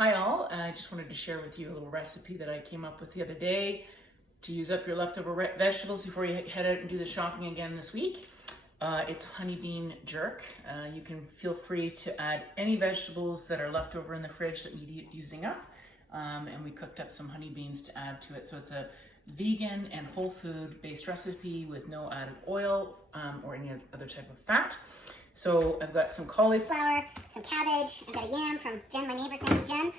Hi all, I just wanted to share with you a little recipe that I came up with the other day to use up your leftover vegetables before you head out and do the shopping again this week. It's honey bean jerk. You can feel free to add any vegetables that are left over in the fridge that need using up. And we cooked up some honey beans to add to it. So it's a vegan and whole food based recipe with no added oil or any other type of fat. So I've got some cauliflower, some cabbage, I've got a yam from Jen, my neighbor, thank you Jen,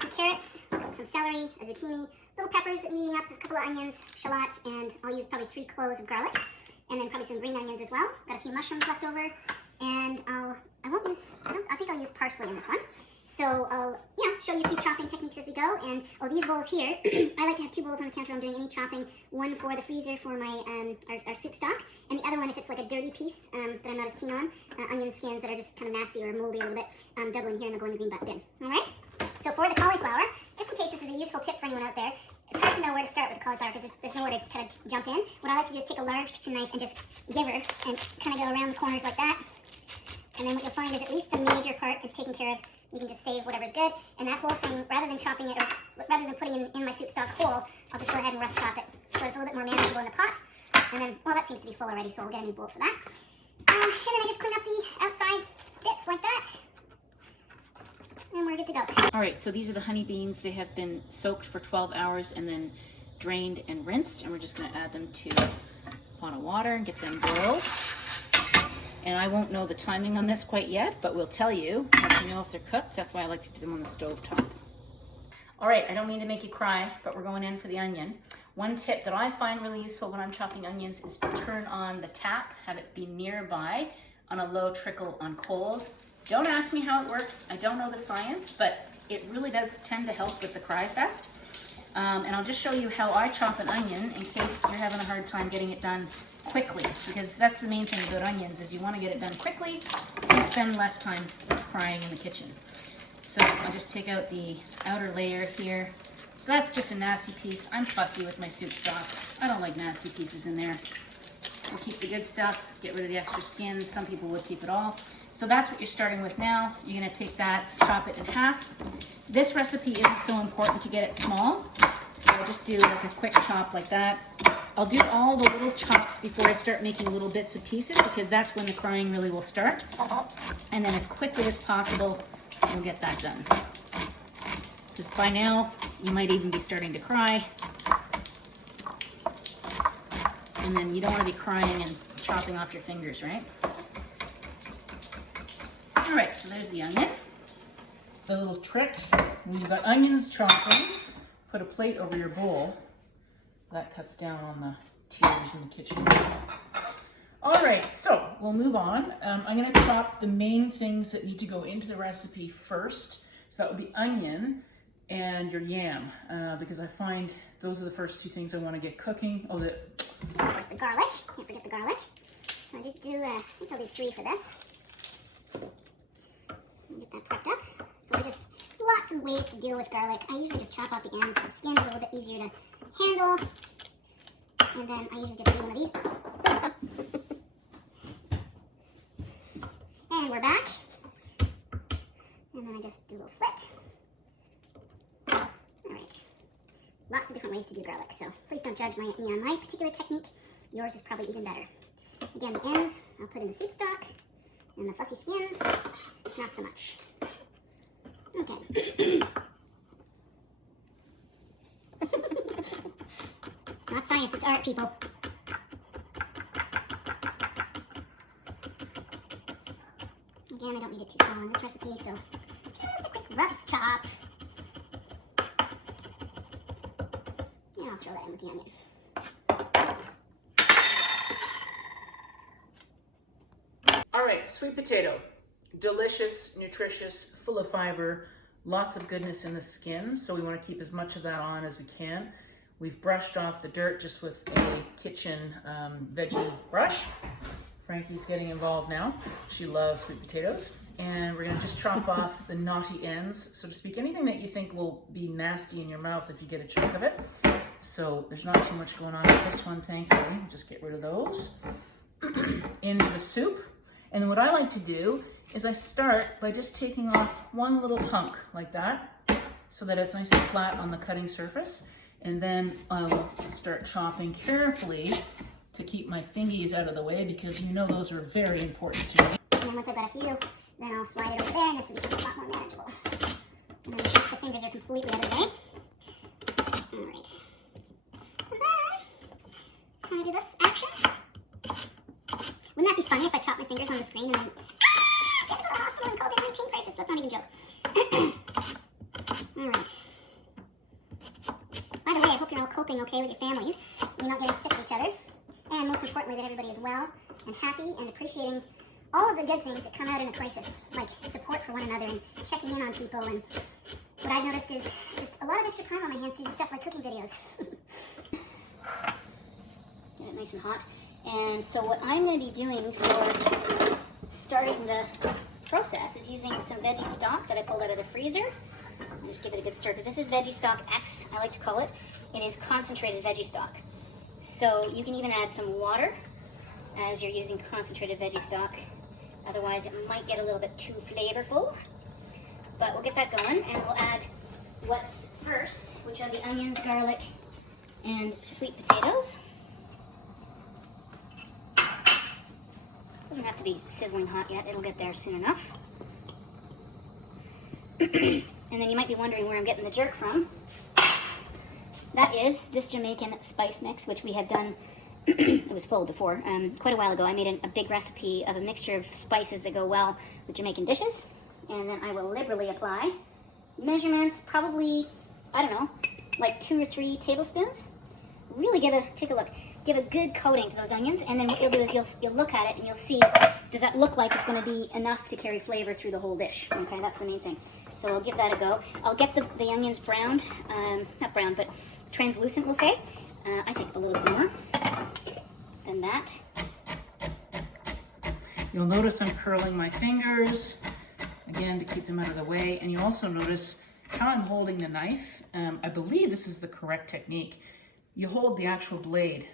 some carrots, some celery, a zucchini, little peppers that need eating up, a couple of onions, shallot, and I'll use probably 3 cloves of garlic, and then probably some green onions as well. Got a few mushrooms left over, and I think I'll use parsley in this one. So I'll, show you a few chopping techniques as we go. And these bowls here, I like to have 2 bowls on the counter when I'm doing any chopping. One for the freezer for my our soup stock, and the other one if it's like a dirty piece that I'm not as keen on, onion skins that are just kind of nasty or moldy a little bit, they'll go in here and they'll go in the green butt bin. All right. So for the cauliflower, just in case this is a useful tip for anyone out there, it's hard to know where to start with the cauliflower because there's nowhere to kind of jump in. What I like to do is take a large kitchen knife and just give her and kind of go around the corners like that. And then what you'll find is at least the major part is taken care of. You can just save whatever's good, and that whole thing, rather than chopping it, or rather than putting it in my soup stock whole, I'll just go ahead and rough chop it, so it's a little bit more manageable in the pot. And then, well, that seems to be full already, so we'll get a new bowl for that. And then I just clean up the outside bits like that, and we're good to go. All right, so these are the honey beans. They have been soaked for 12 hours and then drained and rinsed, and we're just going to add them to a pot of water and get them boiled. And I won't know the timing on this quite yet, but we'll tell you once you know if they're cooked. That's why I like to do them on the stove top. All right, I don't mean to make you cry, but we're going in for the onion. One tip that I find really useful when I'm chopping onions is to turn on the tap, have it be nearby on a low trickle on cold. Don't ask me how it works. I don't know the science, but it really does tend to help with the cry fest. And I'll just show you how I chop an onion in case you're having a hard time getting it done quickly, because that's the main thing about onions is you want to get it done quickly so you spend less time crying in the kitchen. So I'll just take out the outer layer here. So that's just a nasty piece. I'm fussy with my soup stock. I don't like nasty pieces in there. We'll keep the good stuff, get rid of the extra skins. Some people would keep it all. So that's what you're starting with now. You're going to take that, chop it in half. This recipe isn't so important to get it small, so I'll just do like a quick chop like that. I'll do all the little chops before I start making little bits and pieces because that's when the crying really will start. And then as quickly as possible, we'll get that done. Because by now, you might even be starting to cry. And then you don't want to be crying and chopping off your fingers, right? All right, so there's the onion. a little trick. When you've got onions chopping, put a plate over your bowl. That cuts down on the tears in the kitchen. All right, so we'll move on. I'm gonna chop the main things that need to go into the recipe first. So that would be onion and your yam, because I find those are the first 2 things I wanna get cooking. Of course, the garlic. Can't forget the garlic. So I did do, I think I'll do 3 for this. Get that prepped up. So there's lots of ways to deal with garlic. I usually just chop off the ends. The skin's a little bit easier to handle. And then I usually just do one of these. And we're back. And then I just do a little slit. Alright. Lots of different ways to do garlic, so please don't judge me on my particular technique. Yours is probably even better. Again, the ends I'll put in the soup stock. And the fussy skins, not so much. Okay. It's not science, it's art, people. Again, I don't need it too small in this recipe, so just a quick rough chop. And I'll throw that in with the onion. All right, sweet potato. Delicious, nutritious, full of fiber, lots of goodness in the skin, so we want to keep as much of that on as we can. We've brushed off the dirt just with a kitchen veggie brush. Frankie's getting involved now. She loves sweet potatoes. And we're going to just chop off the knotty ends, so to speak, anything that you think will be nasty in your mouth if you get a chunk of it. So there's not too much going on with this one, thankfully. Just get rid of those. Into the soup. And then what I like to do is I start by just taking off one little hunk like that. so that it's nice and flat on the cutting surface. And then I'll start chopping carefully to keep my fingies out of the way, because you know those are very important to me. And then once I've got a few, then I'll slide it over there and this will become a lot more manageable. And then the fingers are completely out of the way. Alright. And then, can I do this action? Wouldn't that be funny if I chopped my fingers on the screen and then, she had to go to the hospital and COVID-19 crisis. That's not even a joke. Alright. By the way, I hope you're all coping okay with your families. You're not getting sick of each other. And most importantly, that everybody is well and happy and appreciating all of the good things that come out in a crisis, like support for one another and checking in on people. And what I've noticed is just a lot of extra time on my hands to do stuff like cooking videos. Get it nice and hot. And so what I'm going to be doing for starting the process is using some veggie stock that I pulled out of the freezer. I'll just give it a good stir, because this is veggie stock X, I like to call it. It is concentrated veggie stock. So you can even add some water as you're using concentrated veggie stock. Otherwise it might get a little bit too flavorful. But we'll get that going, and we'll add what's first, which are the onions, garlic, and sweet potatoes. Doesn't have to be sizzling hot yet, it'll get there soon enough. And then you might be wondering where I'm getting the jerk from. That is this Jamaican spice mix, which we have done, it was full before, quite a while ago. I made a big recipe of a mixture of spices that go well with Jamaican dishes. And then I will liberally apply measurements, probably, I don't know, like 2 or 3 tablespoons. Really take a look. Give a good coating to those onions, and then what you'll do is you'll look at it and you'll see, does that look like it's going to be enough to carry flavor through the whole dish? Okay, that's the main thing. So we'll give that a go. I'll get the onions browned, not brown, but translucent, we'll say. I think a little bit more than that. You'll notice I'm curling my fingers, again, to keep them out of the way. And you also notice how I'm holding the knife. I believe this is the correct technique. You hold the actual blade,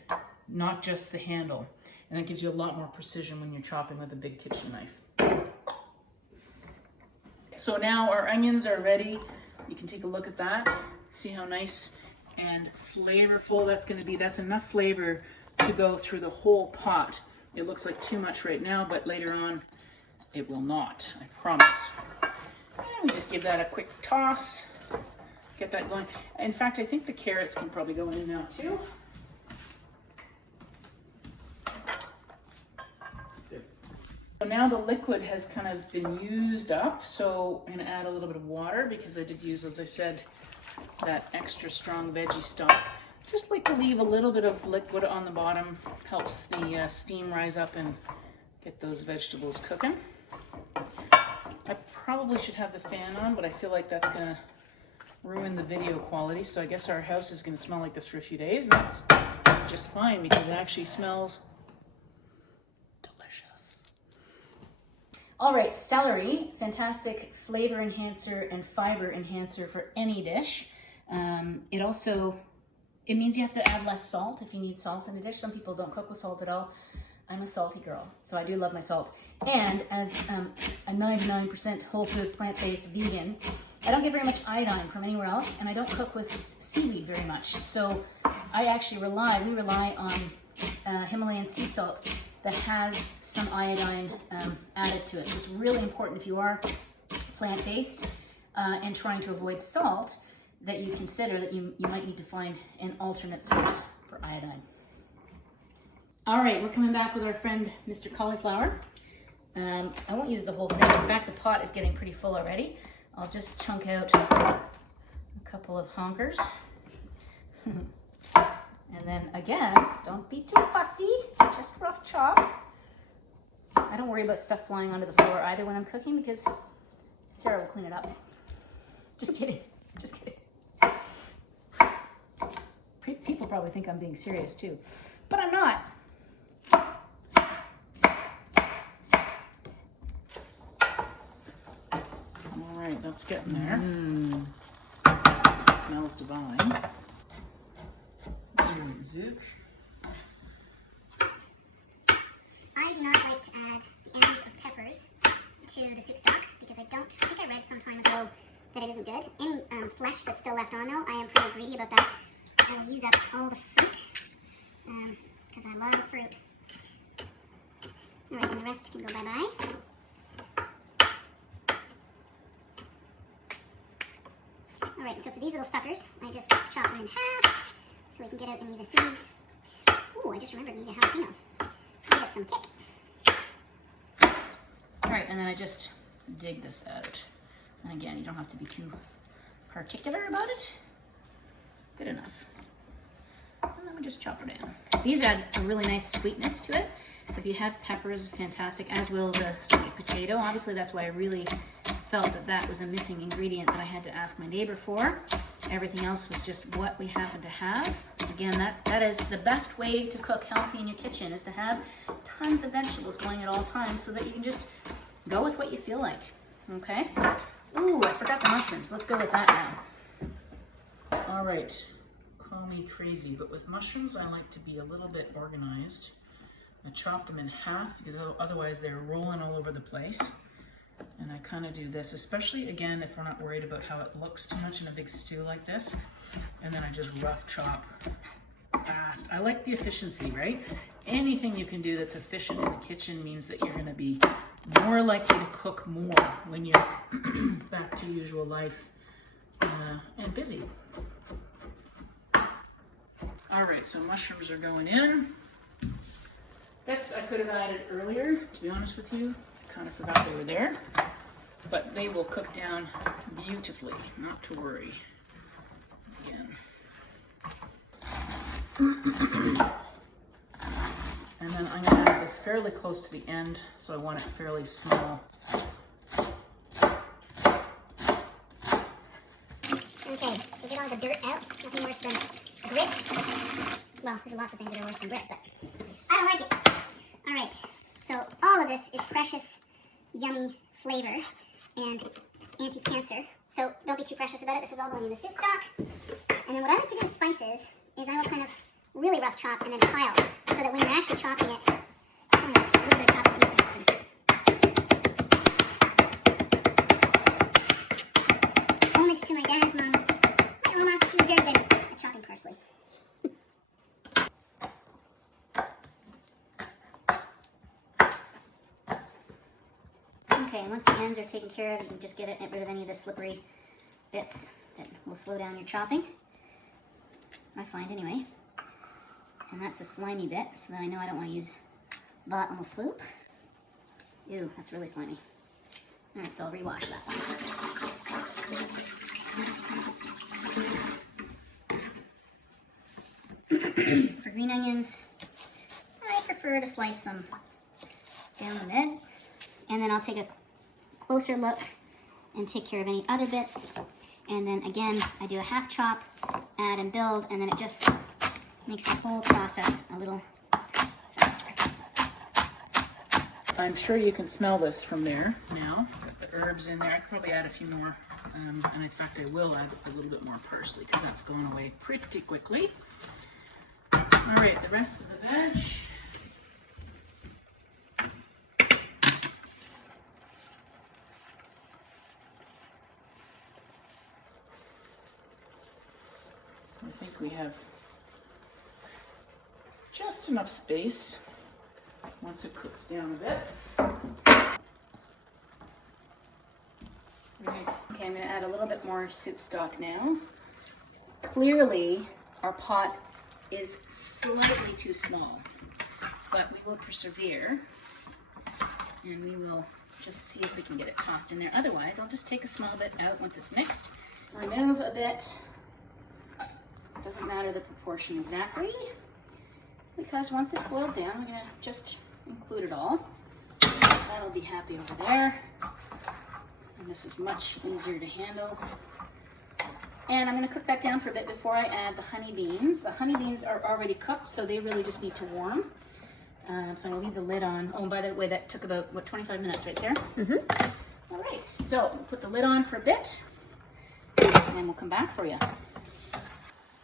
not just the handle. And that gives you a lot more precision when you're chopping with a big kitchen knife. So now our onions are ready. You can take a look at that. See how nice and flavorful that's going to be. That's enough flavor to go through the whole pot. It looks like too much right now, but later on it will not, I promise. And we just give that a quick toss. Get that going. In fact, I think the carrots can probably go in now too. So now the liquid has kind of been used up, so I'm going to add a little bit of water, because I did use, as I said, that extra strong veggie stock. Just like to leave a little bit of liquid on the bottom, helps the steam rise up and get those vegetables cooking. I probably should have the fan on, but I feel like that's going to ruin the video quality, so I guess our house is going to smell like this for a few days, and that's just fine, because it actually smells delicious. All right, celery, fantastic flavor enhancer and fiber enhancer for any dish. It means you have to add less salt if you need salt in a dish. Some people don't cook with salt at all. I'm a salty girl, so I do love my salt. And as a 99% whole food, plant-based vegan, I don't get very much iodine from anywhere else, and I don't cook with seaweed very much. So we rely on Himalayan sea salt that has some iodine added to it. So it's really important if you are plant-based and trying to avoid salt, that you consider that you might need to find an alternate source for iodine. All right, we're coming back with our friend, Mr. Cauliflower. I won't use the whole thing. In fact, the pot is getting pretty full already. I'll just chunk out a couple of honkers. And then again, don't be too fussy, just rough chop. I don't worry about stuff flying onto the floor either when I'm cooking, because Sarah will clean it up. Just kidding, just kidding. People probably think I'm being serious too, but I'm not. All right, that's getting there. It smells divine. Zook. I do not like to add the ends of peppers to the soup stock, because I think I read some time ago that it isn't good. Any flesh that's still left on though, I am pretty greedy about that. I will use up all the fruit because I love fruit. Alright, and the rest can go bye-bye. Alright, so for these little suckers, I just chop them in half so we can get out any of the seeds. Ooh, I just remembered we need a jalapeno. Give it some kick. Alright, and then I just dig this out. And again, you don't have to be too particular about it. Good enough. And then we just chop her down. These add a really nice sweetness to it. So if you have peppers, fantastic, as will the sweet potato. Obviously, that's why I really felt that that was a missing ingredient that I had to ask my neighbor for. Everything else was just what we happen to have. Again, that is the best way to cook healthy in your kitchen, is to have tons of vegetables going at all times so that you can just go with what you feel like, okay? Ooh, I forgot the mushrooms. Let's go with that now. All right, call me crazy, but with mushrooms, I like to be a little bit organized. I chop them in half because otherwise they're rolling all over the place. And I kind of do this, especially again, if we're not worried about how it looks too much in a big stew like this. And then I just rough chop fast. I like the efficiency, right? Anything you can do that's efficient in the kitchen means that you're gonna be more likely to cook more when you're back to usual life and busy. All right, so mushrooms are going in. This I could have added earlier, to be honest with you. Kind of forgot they were there, but they will cook down beautifully, not to worry. Again. And then I'm going to add this fairly close to the end, so I want it fairly small. Okay, so get all the dirt out. Nothing worse than grit. Well, there's lots of things that are worse than grit, but I don't like it. Alright, so all of this is precious, yummy flavor and anti-cancer. So don't be too precious about it. This is all going in the soup stock. And then what I like to do with spices is I will kind of really rough chop and then pile, so that when you're actually chopping it, it's only a little bit of chopping that needs to happen. This is homage to my dad's mom. My Oma, she was very good at chopping parsley. Okay, and once the ends are taken care of, you can just get rid of any of the slippery bits that will slow down your chopping. I find anyway. And that's a slimy bit, so that I know I don't want to use that in the soup. Ew, that's really slimy. Alright, so I'll rewash that one. For green onions, I prefer to slice them down the mid. And then I'll take a closer look and take care of any other bits. And then again, I do a half chop, add and build, and then it just makes the whole process a little faster. I'm sure you can smell this from there now. Got the herbs in there. I could probably add a few more. And in fact, I will add a little bit more parsley because that's going away pretty quickly. All right, the rest of the veg. I think we have just enough space once it cooks down a bit. Okay, I'm going to add a little bit more soup stock now. Clearly, our pot is slightly too small, but we will persevere, and we will just see if we can get it tossed in there. Otherwise, I'll just take a small bit out once it's mixed, remove a bit. Doesn't matter the proportion exactly, because once it's boiled down, I'm going to just include it all. That'll be happy over there. And this is much easier to handle. And I'm going to cook that down for a bit before I add the honey beans. The honey beans are already cooked, so they really just need to warm. So I'm going to leave the lid on. Oh, and by the way, that took about, what, 25 minutes, right, Sarah? Mm-hmm. All right, so we'll put the lid on for a bit, and then we'll come back for you.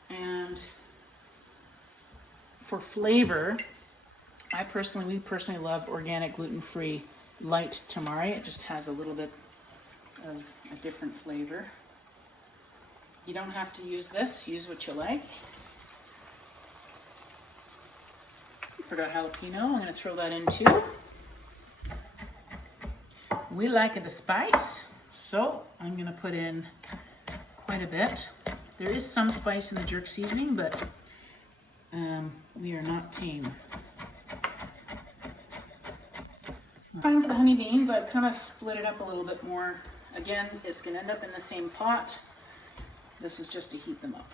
And for flavor, we personally love organic gluten-free light tamari. It just has a little bit of a different flavor. You don't have to use this, use what you like. Forgot jalapeno, I'm gonna throw that in too. We like it a spice, so I'm gonna put in quite a bit. There is some spice in the jerk seasoning, but we are not tame. Time for the honey beans, I've kind of split it up a little bit more. Again, it's gonna end up in the same pot. This is just to heat them up.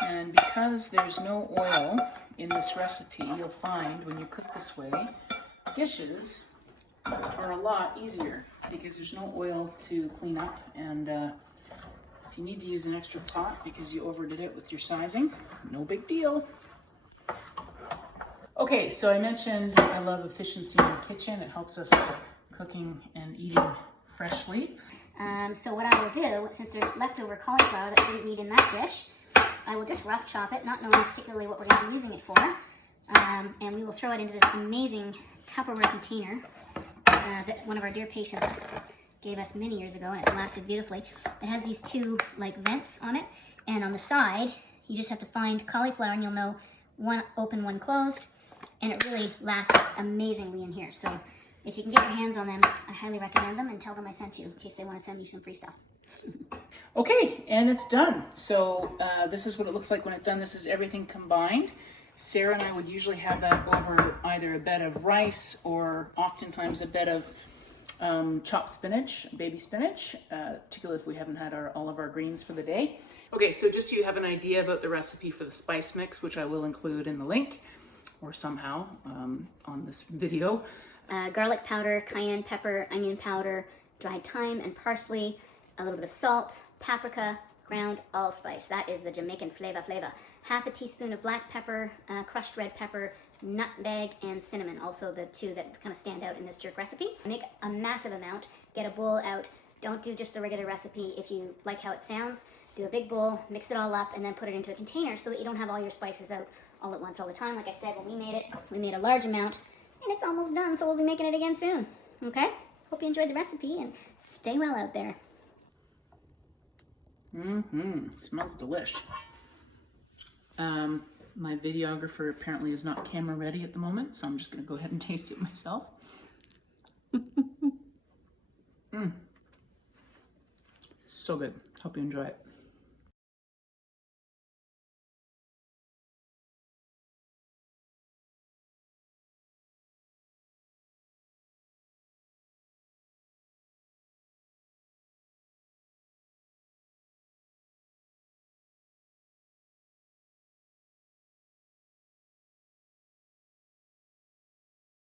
And because there's no oil in this recipe, you'll find when you cook this way, dishes are a lot easier because there's no oil to clean up. And if you need to use an extra pot because you overdid it with your sizing, no big deal. Okay, so I mentioned I love efficiency in the kitchen. It helps us cooking and eating freshly. So what I will do, since there's leftover cauliflower that we didn't need in that dish, I will just rough chop it, not knowing particularly what we're going to be using it for. And we will throw it into this amazing Tupperware container that one of our dear patients gave us many years ago, and it's lasted beautifully. It has these two like vents on it, and on the side, you just have to find cauliflower and you'll know one open, one closed, and it really lasts amazingly in here. So if you can get your hands on them, I highly recommend them, and tell them I sent you in case they want to send you some free stuff. Okay, and it's done. So this is what it looks like when it's done. This is everything combined. Sarah and I would usually have that over either a bed of rice or oftentimes a bed of chopped spinach, baby spinach, particularly if we haven't had all of our greens for the day. Okay, so just so you have an idea about the recipe for the spice mix, which I will include in the link or somehow on this video. Garlic powder, cayenne pepper, onion powder, dried thyme and parsley, a little bit of salt, paprika, ground allspice. That is the Jamaican flavor. Half a teaspoon of black pepper, crushed red pepper, nutmeg, and cinnamon. Also the two that kind of stand out in this jerk recipe. Make a massive amount, get a bowl out. Don't do just the regular recipe. If you like how it sounds, do a big bowl, mix it all up, and then put it into a container so that you don't have all your spices out all at once all the time. Like I said, when we made it, we made a large amount, and it's almost done, so we'll be making it again soon. Okay? Hope you enjoyed the recipe, and stay well out there. Smells delish. My videographer apparently is not camera ready at the moment, so I'm just going to go ahead and taste it myself. So good. Hope you enjoy it.